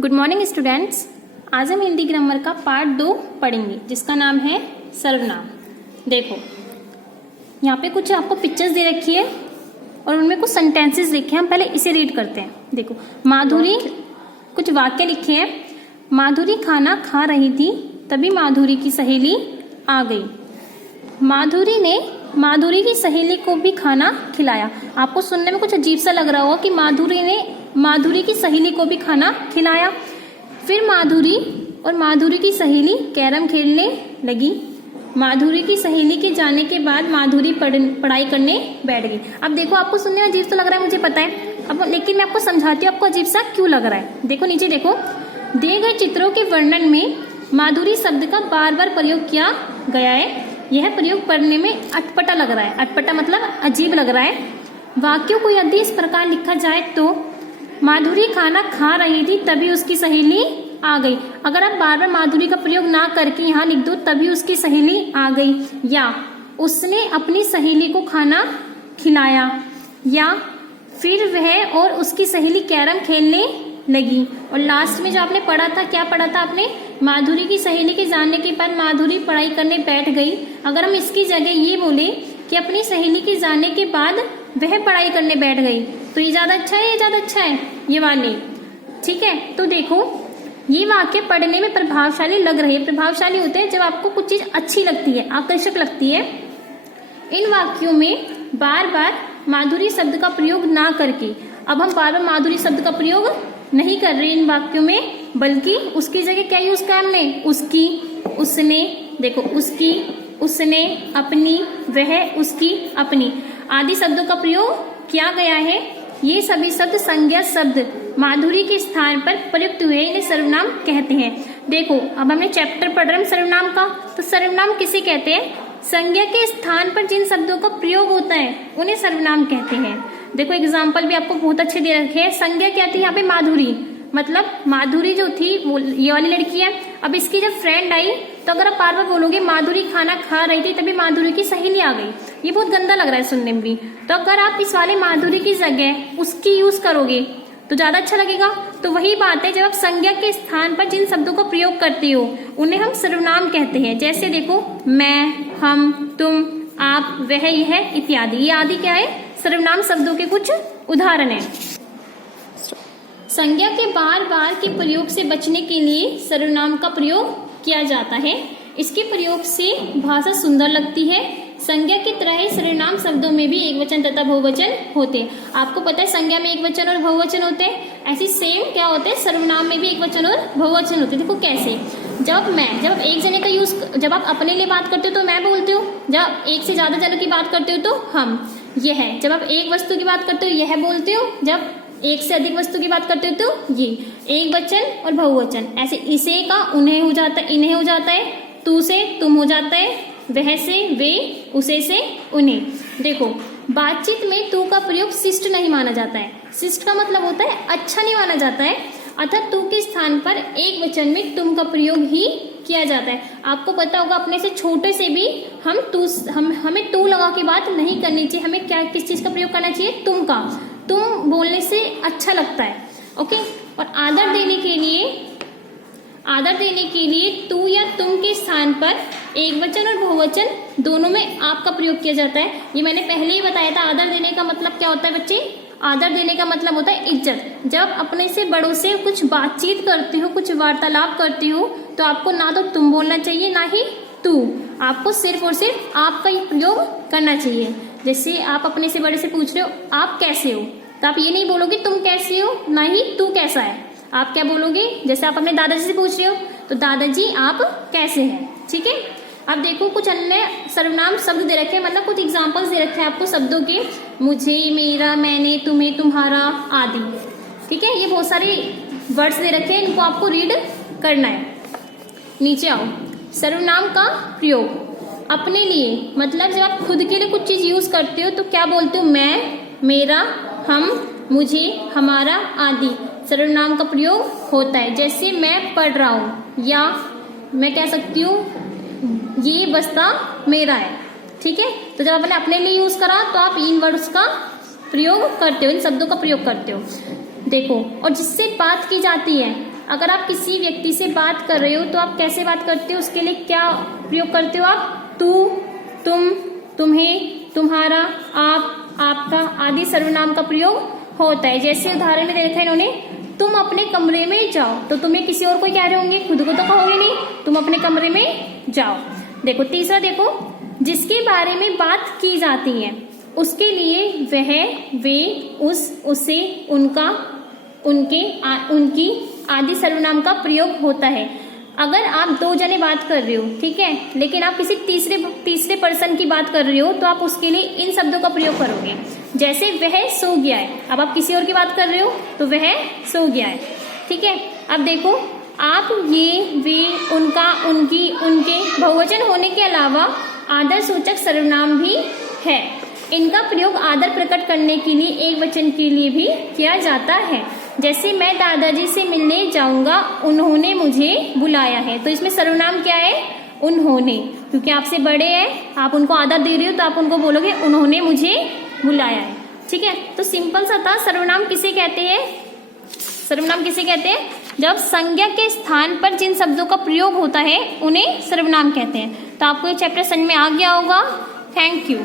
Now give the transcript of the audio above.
Good morning students. आज हम Hindi grammar का पार्ट 2 पढ़ेंगे जिसका नाम है सर्वनाम। देखो यहाँ पे कुछ आपको पिक्चर्स दे रखी है और उनमें कुछ सेंटेंसेस लिखे हैं। हम पहले इसे रीड करते हैं। देखो माधुरी, कुछ वाक्य लिखे हैं। माधुरी खाना खा रही थी तभी माधुरी की सहेली आ गई। माधुरी ने माधुरी की सहेली को भी खाना खिलाया। आपको सुनने में कुछ अजीब सा लग रहा होगा कि माधुरी ने माधुरी की सहेली को भी खाना खिलाया। फिर माधुरी और माधुरी की सहेली कैरम खेलने लगी। माधुरी की सहेली के जाने के बाद माधुरी पढ़ाई करने बैठ गई। अब देखो आपको सुनने में अजीब सा लग रहा है, मुझे पता है, अब लेकिन मैं आपको समझाती हूँ आपको अजीब सा क्यों लग रहा है। देखो नीचे देखो, दिए गए चित्रों के वर्णन में माधुरी शब्द का बार बार प्रयोग किया गया है। यह प्रयोग पढ़ने में अटपटा लग रहा है। अटपटा मतलब अजीब लग रहा है। वाक्यों को यदि इस प्रकार लिखा जाए तो माधुरी खाना खा रही थी तभी उसकी सहेली आ गई। अगर आप बार बार माधुरी का प्रयोग ना करके यहाँ लिख दो तभी उसकी सहेली आ गई, या उसने अपनी सहेली को खाना खिलाया, या फिर वह और उसकी सहेली कैरम खेलने लगी। और लास्ट में जो आपने पढ़ा था, क्या पढ़ा था आपने? माधुरी की सहेली के जानने के बाद माधुरी पढ़ाई करने बैठ गई। अगर हम इसकी जगह ये बोले कि अपनी सहेली के जानने के बाद वह पढ़ाई करने बैठ गई तो ये ज्यादा अच्छा है, ये ज्यादा अच्छा है, ये वाले, ठीक है। तो देखो ये वाक्य पढ़ने में प्रभावशाली लग रहे हैं। प्रभावशाली होते हैं जब आपको कुछ चीज अच्छी लगती है, आकर्षक लगती है। इन वाक्यों में बार बार माधुरी शब्द का प्रयोग ना करके, अब हम बार बार माधुरी शब्द का प्रयोग नहीं कर रहे इन वाक्यों में, बल्कि उसकी जगह क्या यूज किया हमने? उसकी, उसने, देखो उसकी, उसने, अपनी, वह, उसकी, अपनी आदि शब्दों का प्रयोग किया गया है। ये सभी शब्द संज्ञा शब्द माधुरी के स्थान पर प्रयुक्त हुए, इन्हें सर्वनाम कहते हैं। देखो अब हमने चैप्टर पढ़ रहे हैं सर्वनाम का, तो सर्वनाम किसे कहते हैं? संज्ञा के स्थान पर जिन शब्दों का प्रयोग होता है उन्हें सर्वनाम कहते हैं। देखो एग्जाम्पल भी आपको बहुत अच्छे दे रखे हैं। संज्ञा क्या थी यहाँ पे? माधुरी, मतलब माधुरी जो थी वो ये वाली लड़की है। अब इसकी जब फ्रेंड आई तो अगर आप बार बार बोलोगे माधुरी खाना खा रही थी तभी माधुरी की सहेली आ गई, ये बहुत गंदा लग रहा है सुनने में भी। तो अगर आप इस वाले माधुरी की जगह उसकी यूज करोगे तो ज्यादा अच्छा लगेगा। तो वही बात है, जब आप संज्ञा के स्थान पर जिन शब्दों का प्रयोग करते हो उन्हें हम सर्वनाम कहते हैं। जैसे देखो मैं, हम, तुम, आप, वह, यह इत्यादि। ये आदि क्या है? सर्वनाम शब्दों के कुछ उदाहरण है। संज्ञा के बार बार के प्रयोग से बचने के लिए सर्वनाम का प्रयोग किया जाता है। इसके प्रयोग से भाषा सुंदर लगती है। संज्ञा की तरह सर्वनाम शब्दों में भी एकवचन तथा बहुवचन होते हैं। आपको पता है संज्ञा में एकवचन और बहुवचन होते हैं, ऐसी सेम क्या होते हैं सर्वनाम में भी एकवचन और बहुवचन होते हैं। देखो कैसे? जब एक जने का यूज, जब आप अपने लिए बात करते हो तो मैं बोलती हूँ, जब एक से ज्यादा जनों की बात करते हो तो हम, यह। जब आप एक वस्तु की बात करते हो यह बोलते हो, जब एक से अधिक वस्तु की बात करते हो तो ये। एक वचन और बहुवचन, ऐसे इसे का उन्हें हो जाता है, इन्हें हो जाता है, तू से तुम हो जाता है, वह से वे, उसे से उन्हें। देखो बातचीत में तू का प्रयोग शिष्ट नहीं माना जाता है। शिष्ट का मतलब होता है अच्छा नहीं माना जाता है, अतः तू के स्थान पर एक वचन में तुम का प्रयोग ही किया जाता है। आपको पता होगा अपने से छोटे से भी हमें तू लगा के बात नहीं करनी चाहिए। हमें क्या, किस चीज का प्रयोग करना चाहिए? तुम का। तुम बोलने से अच्छा लगता है, ओके। और आदर देने के लिए तू या तुम के स्थान पर एक वचन और बहुवचन दोनों में आप का प्रयोग किया जाता है। ये मैंने पहले ही बताया था। आदर देने का मतलब क्या होता है बच्चे? आदर देने का मतलब होता है इज्जत। जब अपने से बड़ों से कुछ बातचीत करते हो, कुछ वार्तालाप करते हो, तो आपको ना तो तुम बोलना चाहिए ना ही तू, आपको सिर्फ और सिर्फ आप का ही प्रयोग करना चाहिए। जैसे आप अपने से बड़े से पूछ रहे हो आप कैसे हो, तो आप ये नहीं बोलोगे तुम कैसे हो, ना ही तू कैसा है। आप क्या बोलोगे? जैसे आप अपने दादाजी से पूछ रहे हो तो दादाजी आप कैसे हैं, ठीक है। अब देखो कुछ अन्य सर्वनाम शब्द दे रखे हैं, मतलब कुछ एग्जांपल्स दे रखे हैं आपको शब्दों के। मुझे, मेरा, मैंने, तुम्हें, तुम्हारा आदि, ठीक है। ये बहुत सारे वर्ड्स दे रखे हैं, इनको आपको रीड करना है। नीचे आओ। सर्वनाम का प्रयोग अपने लिए, मतलब जब आप खुद के लिए कुछ चीज यूज करते हो तो क्या बोलते हो? मैं, मेरा, हम, मुझे, हमारा आदि सर्वनाम का प्रयोग होता है। जैसे मैं पढ़ रहा हूं, या मैं कह सकती हूँ ये बस्ता मेरा है, ठीक है। तो जब आपने अपने लिए यूज करा तो आप इन वर्ड्स का प्रयोग करते हो, इन शब्दों का प्रयोग करते हो। देखो, और जिससे बात की जाती है, अगर आप किसी व्यक्ति से बात कर रहे हो तो आप कैसे बात करते हो, उसके लिए क्या प्रयोग करते हो आप? तू, तुम, तुम्हें, तुम्हारा, आप, आपका आदि सर्वनाम का प्रयोग होता है। जैसे उदाहरण में देखा इन्होंने, तुम अपने कमरे में जाओ, तो तुम्हें किसी और को कह रहे होंगे, खुद को तो कहोगे नहीं, तुम अपने कमरे में जाओ। देखो तीसरा, देखो जिसके बारे में बात की जाती है उसके लिए वह, वे, उस, उसे, उनका, उनके, उनकी आदि सर्वनाम का प्रयोग होता है। अगर आप दो जने बात कर रहे हो, ठीक है, लेकिन आप किसी तीसरे पर्सन की बात कर रहे हो तो आप उसके लिए इन शब्दों का प्रयोग करोगे। जैसे वह सो गया है, अब आप किसी और की बात कर रहे हो तो वह सो गया है, ठीक है। अब देखो आप ये, वे, उनका, उनकी, उनके बहुवचन होने के अलावा आदर सूचक सर्वनाम भी है। इनका प्रयोग आदर प्रकट करने के लिए एक वचन के लिए भी किया जाता है। जैसे मैं दादाजी से मिलने जाऊंगा, उन्होंने मुझे बुलाया है, तो इसमें सर्वनाम क्या है? उन्होंने, क्योंकि आपसे बड़े हैं, आप उनको आदर दे रहे हो तो आप उनको बोलोगे उन्होंने मुझे बुलाया है, ठीक है। तो सिंपल सा था। सर्वनाम किसे कहते हैं? सर्वनाम किसे कहते हैं? जब संज्ञा के स्थान पर जिन शब्दों का प्रयोग होता है उन्हें सर्वनाम कहते हैं। तो आपको ये चैप्टर समझ में आ गया होगा। Thank you.